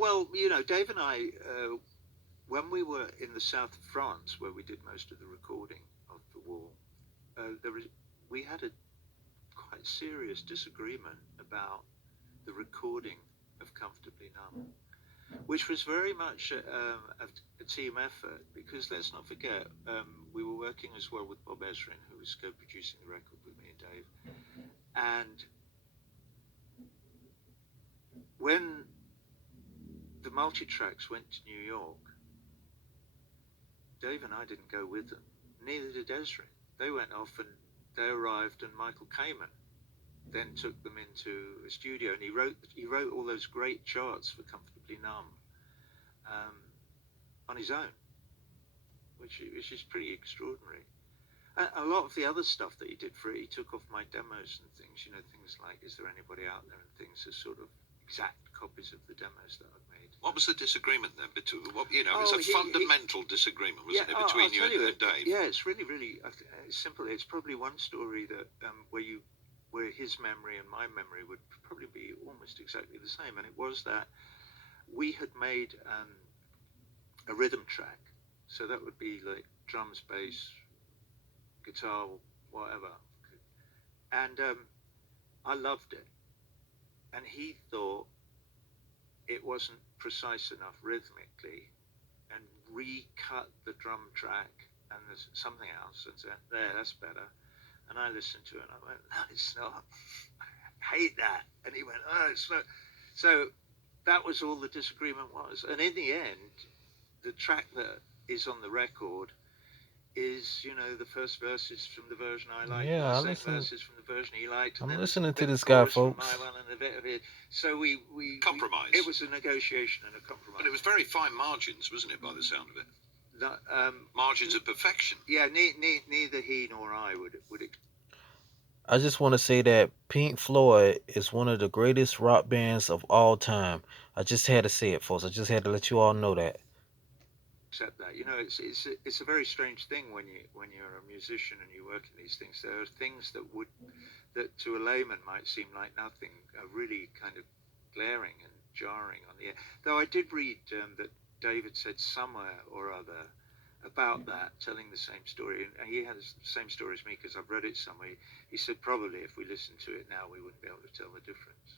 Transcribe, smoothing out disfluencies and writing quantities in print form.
well, Dave and I, when we were in the south of France, where we did most of the recording of The Wall, we had a quite serious disagreement about the recording of Comfortably Numb, which was very much a team effort, because let's not forget, we were working as well with Bob Ezrin, who was co-producing the record with me and Dave. And when the multi-tracks went to New York, Dave and I didn't go with them. Neither did Ezrin. They went off and they arrived, and Michael Kamen then took them into a studio, and he wrote all those great charts for Comfortably Numb on his own, which is pretty extraordinary. A lot of the other stuff that he did for it, he took off my demos and things, things like Is There Anybody Out There, and things as sort of exact copies of the demos that I've made. What was the disagreement then between it's a fundamental disagreement, wasn't it, between you and Dave? Yeah, it's really, really simple. It's probably one story that where his memory and my memory would probably be almost exactly the same, and it was that we had made a rhythm track, so that would be like drums, bass, guitar, whatever, and I loved it, and he thought it wasn't precise enough rhythmically, and recut the drum track and there's something else, and said, there, that's better. And I listened to it and I went, no, it's not. I hate that. And he went, oh, it's not. So that was all the disagreement was. And in the end, the track that is on the record is, the first verses from the version I liked, Yeah, and the second verses from the version he liked. And I'm then listening to the this guy, chorus from folks. my one and a bit of it. So we compromise. It was a negotiation and a compromise. But it was very fine margins, wasn't it, by the sound of it? Margins of perfection. Yeah, neither he nor I would. I just want to say that Pink Floyd is one of the greatest rock bands of all time. I just had to say it, folks. I just had to let you all know that. Accept that. It's a very strange thing when you're a musician and you work in these things. There are things that to a layman might seem like nothing, are really kind of glaring and jarring on the air. Though I did read that David said somewhere or other about that, telling the same story, and he has the same story as me because I've read it somewhere. He said probably if we listened to it now, we wouldn't be able to tell the difference.